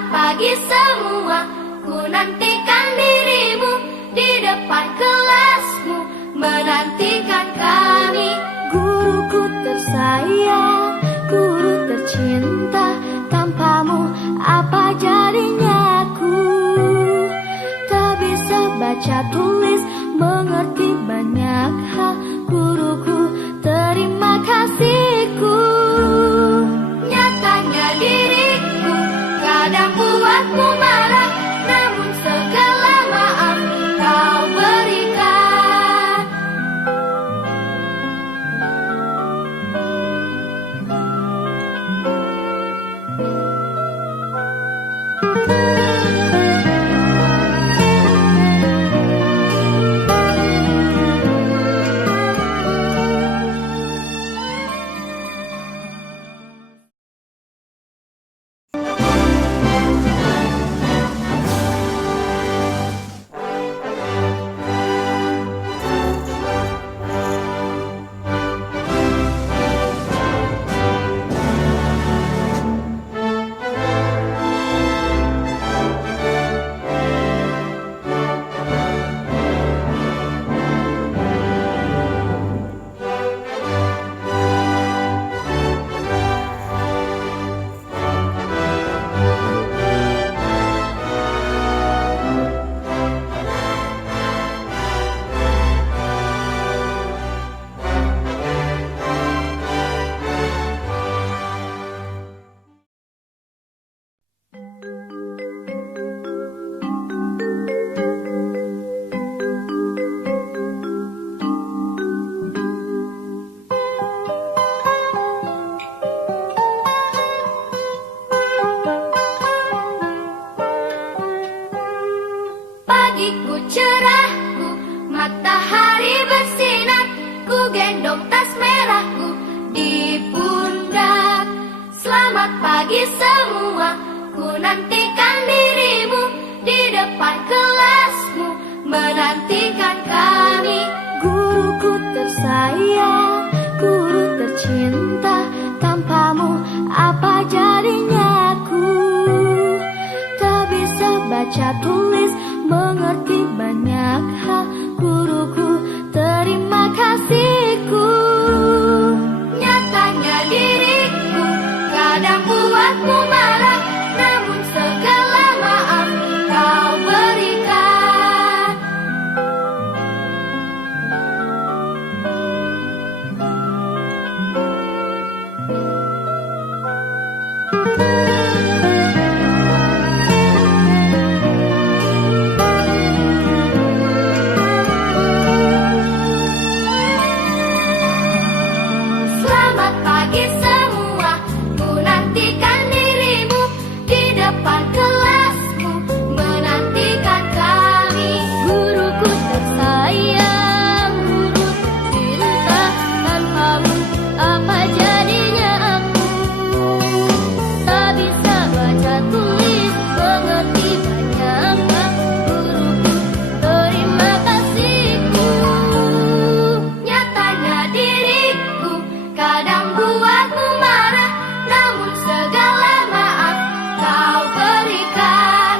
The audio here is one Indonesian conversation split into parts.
Selamat pagi semua, ku nantikan dirimu di depan kelasmu, menantikan kami. Guruku tersayang, guru tercinta, tanpamu apa jadinya aku? Tak bisa baca tulis, mengerti banyak hal. Guruku, terima kasihku. Nyatanya diriku kadang buatmu marah, namun segala maaf kau berikan. Pagiku cerahku, matahari bersinar, ku gendong tas merahku di pundak. Selamat pagi semua, ku nantikan dirimu di depan kelasmu, menantikan kami. Guruku tersayang, guru tercinta, tanpamu apa jadinya aku? Tak bisa baca tulis, mengerti banyak hal. Guruku, terima kasihku. Nyatanya diriku kadang buatmu marah, namun segala maaf kau berikan. Selamat pagi semua, ku nantikan dirimu di depan kelasmu, menantikan kami. Guruku tersayang, guru tercinta, tanpamu apa jadinya aku? Tak bisa baca tulis, mengerti banyak hal. Guruku, terima kasihku. Nyatanya diriku kadang buatmu marah, namun segala maaf kau berikan.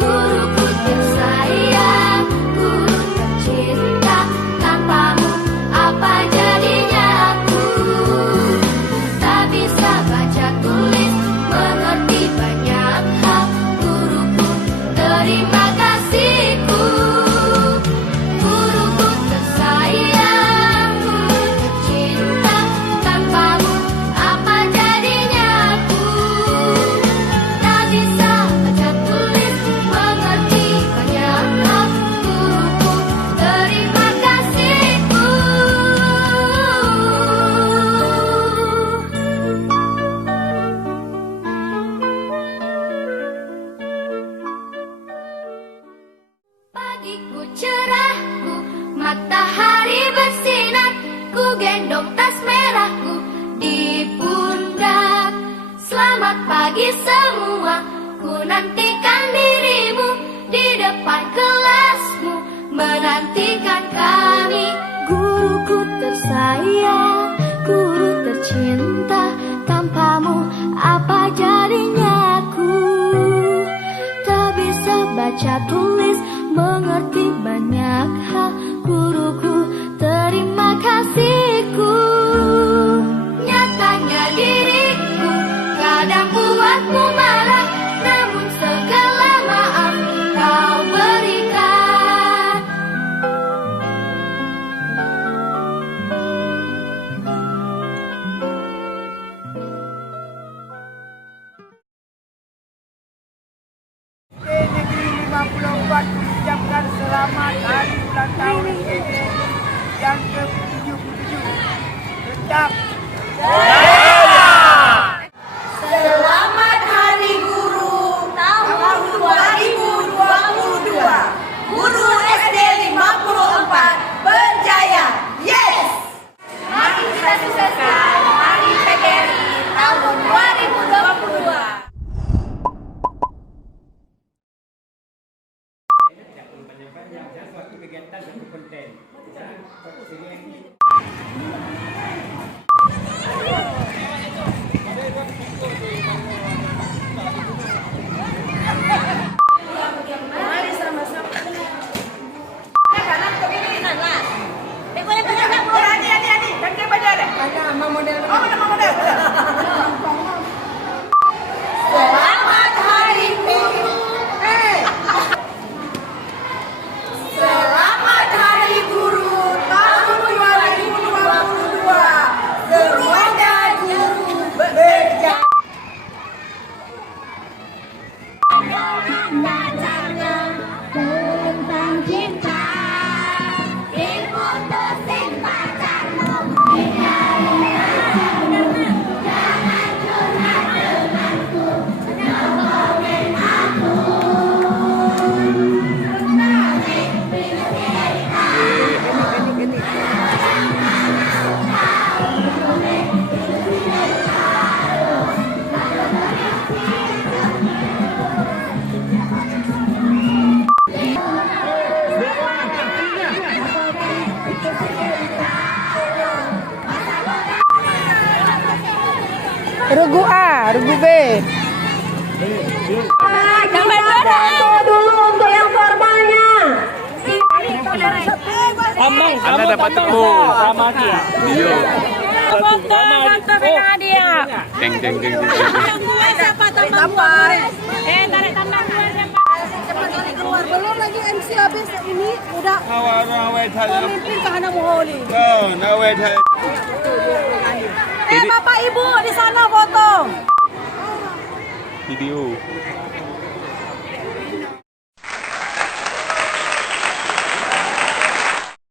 Guruku tersayang, guru tercinta, tanpamu apa jadinya aku? Tak bisa baca tulis, mengerti banyak hal. Guruku, terima kasihku. Guruku tersayang, guru tercinta, tanpamu apa jadinya aku? Tak bisa baca tulis, mengerti banyak hal. Guruku, terima kasihku. Pagiku cerahku, matahari bersinar, ku gendong tas merahku di pundak. Selamat pagi semua, ku nantikan dirimu di depan kelasmu, menantikan kami. Guruku tersayang, guru tercinta, tanpamu apa jadinya aku? mengucap Selamat Hari Guru tahun 2022. Guru SD 54 berjaya. Yes! Mari kita sukseskan Hari PGRI tahun 2022. suatu kegiatan satu konten. Selamat Hari Guru. Selamat Hari Guru tahun 2022. Semoga guru berjaya. Tentang cinta, ilmu dosen pacarmu. Regu A, regu B. Gambar dulu untuk yang formalnya. Anda dapat tepung sama dia. Video. Deng deng deng deng. Tarik tambah keluar. Belum lagi MC habis ini udah pemimpin Kahana Muholi. Jadi Bapak Ibu di sana foto. Video.